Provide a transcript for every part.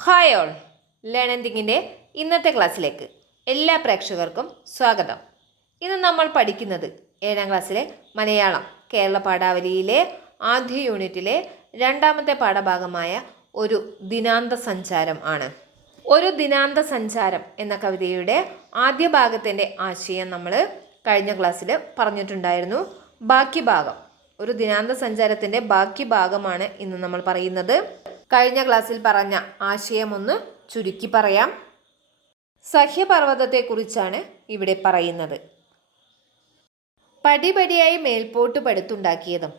Hi all. ലേണന്റിങ്ങിന്റെ ഇന്നത്തെ ക്ലാസ്സിലേക്ക് എല്ലാ പ്രേക്ഷകർക്കും സ്വാഗതം. ഇന്ന് നമ്മൾ പഠിക്കുന്നത് ഏഴാം ക്ലാസ്സിലെ മലയാളം കേരള പാഠാവലിയിലെ ആദ്യ യൂണിറ്റിലെ രണ്ടാമത്തെ പാഠഭാഗമായ ഒരു ദിനാന്ത സഞ്ചാരം ആണ്. ഒരു ദിനാന്ത സഞ്ചാരം എന്ന കവിതയുടെ ആദ്യ ഭാഗത്തിന്റെ ആശയം നമ്മൾ കഴിഞ്ഞ ക്ലാസ്സിൽ പറഞ്ഞിട്ടുണ്ടായിരുന്നു. ബാക്കി ഭാഗം ഒരു ദിനാന്ത സഞ്ചാരത്തിന്റെ ബാക്കി ഭാഗമാണ് ഇന്ന് നമ്മൾ പറയുന്നത്. കഴിഞ്ഞ ക്ലാസ്സിൽ പറഞ്ഞ ആശയം ഒന്ന് ചുരുക്കി പറയാം. സഹ്യപർവതത്തെക്കുറിച്ചാണ് ഇവിടെ പറയുന്നത്. പടിപടിയായി മേൽപോട്ട് പടുത്തുണ്ടാക്കിയതും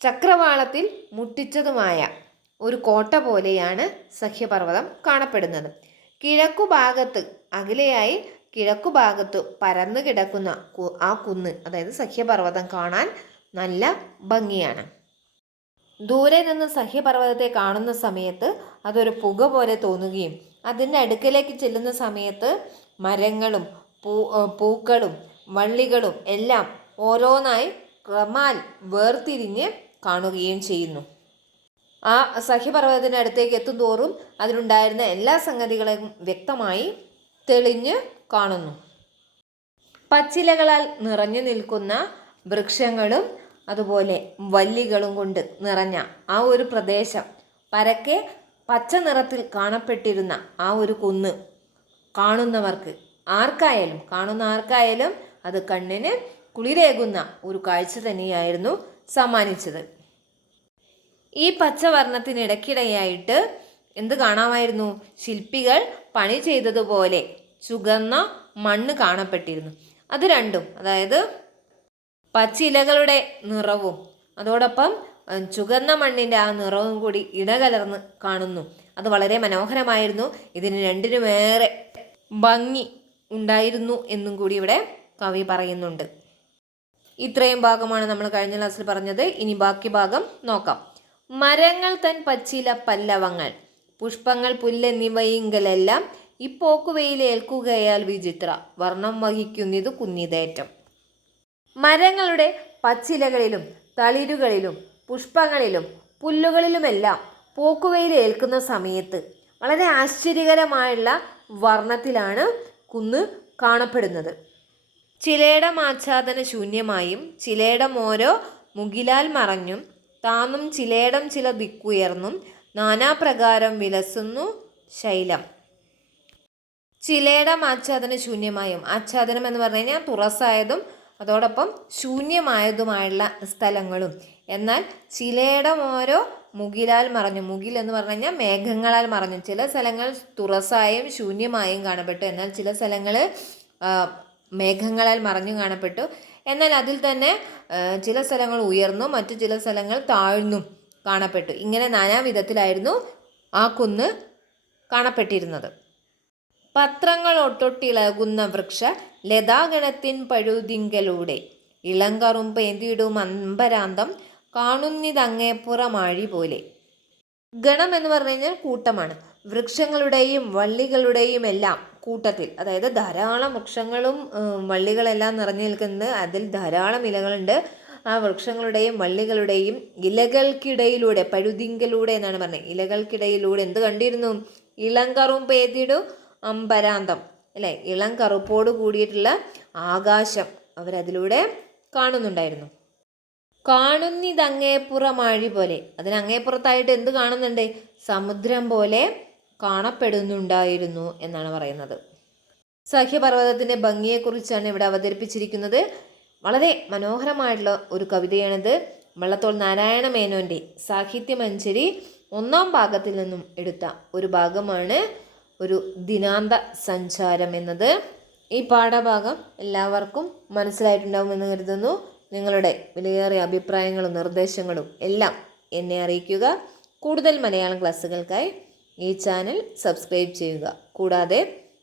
ചക്രവാളത്തിൽ മുട്ടിച്ചതുമായ ഒരു കോട്ട പോലെയാണ് സഹ്യപർവതം കാണപ്പെടുന്നത്. കിഴക്കു ഭാഗത്ത് അകലെയായി കിഴക്കു ഭാഗത്ത് പരന്നു കിടക്കുന്ന ആ കുന്ന് അതായത് സഖ്യപർവതം കാണാൻ നല്ല ഭംഗിയാണ്. ദൂരെ നിന്ന് സഹ്യപർവതത്തെ കാണുന്ന സമയത്ത് അതൊരു പുക പോലെ തോന്നുകയും അതിന്റെ അടുക്കലേക്ക് ചെല്ലുന്ന സമയത്ത് മരങ്ങളും പൂ പൂക്കളും വള്ളികളും എല്ലാം ഓരോന്നായി ക്രമാൽ വേർതിരിഞ്ഞ് കാണുകയും ചെയ്യുന്നു. ആ സഹ്യപർവതത്തിന്റെ അടുത്തേക്ക് എത്തുന്തോറും അതിലുണ്ടായിരുന്ന എല്ലാ സംഗതികളും വ്യക്തമായി തെളിഞ്ഞ് കാണുന്നു. പച്ചിലകളാൽ നിറഞ്ഞു നിൽക്കുന്ന വൃക്ഷങ്ങളും അതുപോലെ വല്ലികളും കൊണ്ട് നിറഞ്ഞ ആ ഒരു പ്രദേശം പരക്കെ പച്ച നിറത്തിൽ കാണപ്പെട്ടിരുന്ന ആ ഒരു കുന്ന് കാണുന്നവർക്ക് ആർക്കായാലും കാണുന്ന ആർക്കായാലും അത് കണ്ണിന് കുളിരേകുന്ന ഒരു കാഴ്ച തന്നെയായിരുന്നു സമ്മാനിച്ചത്. ഈ പച്ചവർണത്തിനിടയ്ക്കിടെയായിട്ട് എന്ത് കാണാമായിരുന്നു? ശില്പികൾ പണി ചെയ്തതുപോലെ ചുകന്ന മണ്ണ് കാണപ്പെട്ടിരുന്നു. അത് രണ്ടും അതായത് പച്ചിലകളുടെ നിറവും. അതോടൊപ്പം ചുകന്ന മണ്ണിന്റെ ആ നിറവും കൂടി ഇടകലർന്ന് കാണുന്നു. അത് വളരെ മനോഹരമായിരുന്നു. ഇതിന് രണ്ടിനുമേറെ ഭംഗി ഉണ്ടായിരുന്നു എന്നും കൂടി ഇവിടെ കവി പറയുന്നുണ്ട്. ഇത്രയും ഭാഗമാണ് നമ്മൾ കഴിഞ്ഞ ക്ലാസ്സിൽ പറഞ്ഞത്. ഇനി ബാക്കി ഭാഗം നോക്കാം. മരങ്ങൾ തൻ പച്ചില പല്ലവങ്ങൾ പുഷ്പങ്ങൾ പുല്ലെന്നിവയിങ്കലെല്ലാം ഇപ്പോക്കുവയിലേൽക്കുകയാൽ വിചിത്ര വർണം വഹിക്കുന്നിത് കുന്നിതേറ്റം. മരങ്ങളുടെ പച്ചിലകളിലും തളിരുകളിലും പുഷ്പങ്ങളിലും പുല്ലുകളിലുമെല്ലാം പോക്കുവയിൽ ഏൽക്കുന്ന സമയത്ത് വളരെ ആശ്ചര്യകരമായുള്ള വർണത്തിലാണ് കുന്ന് കാണപ്പെടുന്നത്. ചിലയിടം ആച്ഛാദന ശൂന്യമായും ചിലയിടം ഓരോ മുഗിലാൽ മറഞ്ഞും താന്നും ചിലയിടം ചില ദിക്കുയർന്നും നാനാപ്രകാരം വിലസുന്നു ശൈലം. ചിലയിടം ആച്ഛാദന ശൂന്യമായും ആച്ഛാദനം എന്ന് പറഞ്ഞു കഴിഞ്ഞാൽ തുറസായതും അതോടൊപ്പം ശൂന്യമായതുമായുള്ള സ്ഥലങ്ങളും. എന്നാൽ ചിലയിടം ഓരോ മുകിലാൽ മറഞ്ഞു. മുകിൽ എന്ന് പറഞ്ഞു കഴിഞ്ഞാൽ മേഘങ്ങളാൽ മറഞ്ഞു. ചില സ്ഥലങ്ങൾ തുറസായും ശൂന്യമായും കാണപ്പെട്ടു. എന്നാൽ ചില സ്ഥലങ്ങൾ മേഘങ്ങളാൽ മറഞ്ഞു കാണപ്പെട്ടു. എന്നാൽ അതിൽ തന്നെ ചില സ്ഥലങ്ങൾ ഉയർന്നു മറ്റു ചില സ്ഥലങ്ങൾ താഴ്ന്നു കാണപ്പെട്ടു. ഇങ്ങനെ നാനാവിധത്തിലായിരുന്നു ആ കുന്ന് കാണപ്പെട്ടിരുന്നത്. പത്രങ്ങൾ ഒട്ടൊട്ടിളകുന്ന വൃക്ഷ ലതാഗണത്തിൻ പഴുതിങ്കലൂടെ. ഇളങ്കറുമ്പേന്തിയിടും അമ്പരാന്തം കാണുന്നിതങ്ങേപ്പുറമാഴി പോലെ. ഗണം എന്ന് പറഞ്ഞു കഴിഞ്ഞാൽ കൂട്ടമാണ്. വൃക്ഷങ്ങളുടെയും വള്ളികളുടെയും എല്ലാം കൂട്ടത്തിൽ അതായത് ധാരാളം വൃക്ഷങ്ങളും വള്ളികളെല്ലാം നിറഞ്ഞു നിൽക്കുന്നത് അതിൽ ധാരാളം ഇലകളുണ്ട്. ആ വൃക്ഷങ്ങളുടെയും വള്ളികളുടെയും ഇലകൾക്കിടയിലൂടെ പഴുതിങ്കലൂടെ എന്നാണ് പറഞ്ഞത്. ഇലകൾക്കിടയിലൂടെ എന്ത് കണ്ടിരുന്നു? ഇളങ്കറും പേതിടു അമ്പരാന്തം അല്ലേ? ഇളം കറുപ്പോട് കൂടിയിട്ടുള്ള ആകാശം അവരതിലൂടെ കാണുന്നുണ്ടായിരുന്നു. കാണുന്നിതങ്ങേപ്പുറമാഴി പോലെ. അതിന് അങ്ങേപ്പുറത്തായിട്ട് എന്ത് കാണുന്നുണ്ട്? സമുദ്രം പോലെ കാണപ്പെടുന്നുണ്ടായിരുന്നു എന്നാണ് പറയുന്നത്. സഹ്യപർവതത്തിന്റെ ഭംഗിയെക്കുറിച്ചാണ് ഇവിടെ അവതരിപ്പിച്ചിരിക്കുന്നത്. വളരെ മനോഹരമായിട്ടുള്ള ഒരു കവിതയാണിത്. വള്ളത്തോൾ നാരായണ മേനോന്റെ സാഹിത്യമഞ്ചരി ഒന്നാം ഭാഗത്തിൽ നിന്നും എടുത്ത ഒരു ഭാഗമാണ് ഒരു ദിനാന്ത സഞ്ചാരം എന്നത് ഈ പാഠഭാഗം എല്ലാവർക്കും മനസ്സിലായിട്ടുണ്ടാവുമെന്ന് കരുതുന്നു. നിങ്ങളുടെ വിലയേറിയ അഭിപ്രായങ്ങളും നിർദ്ദേശങ്ങളും എല്ലാം എന്നെ അറിയിക്കുക. കൂടുതൽ മലയാളം ക്ലാസ്സുകൾക്കായി ഈ ചാനൽ സബ്സ്ക്രൈബ് ചെയ്യുക. കൂടാതെ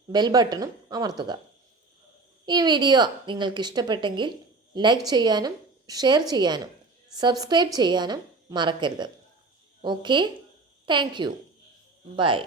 ബെൽ ബട്ടണും അമർത്തുക. ഈ വീഡിയോ നിങ്ങൾക്ക് ഇഷ്ടപ്പെട്ടെങ്കിൽ ലൈക്ക് ചെയ്യാനും ഷെയർ ചെയ്യാനും സബ്സ്ക്രൈബ് ചെയ്യാനും മറക്കരുത്. ഓക്കെ? Thank you. ബൈ.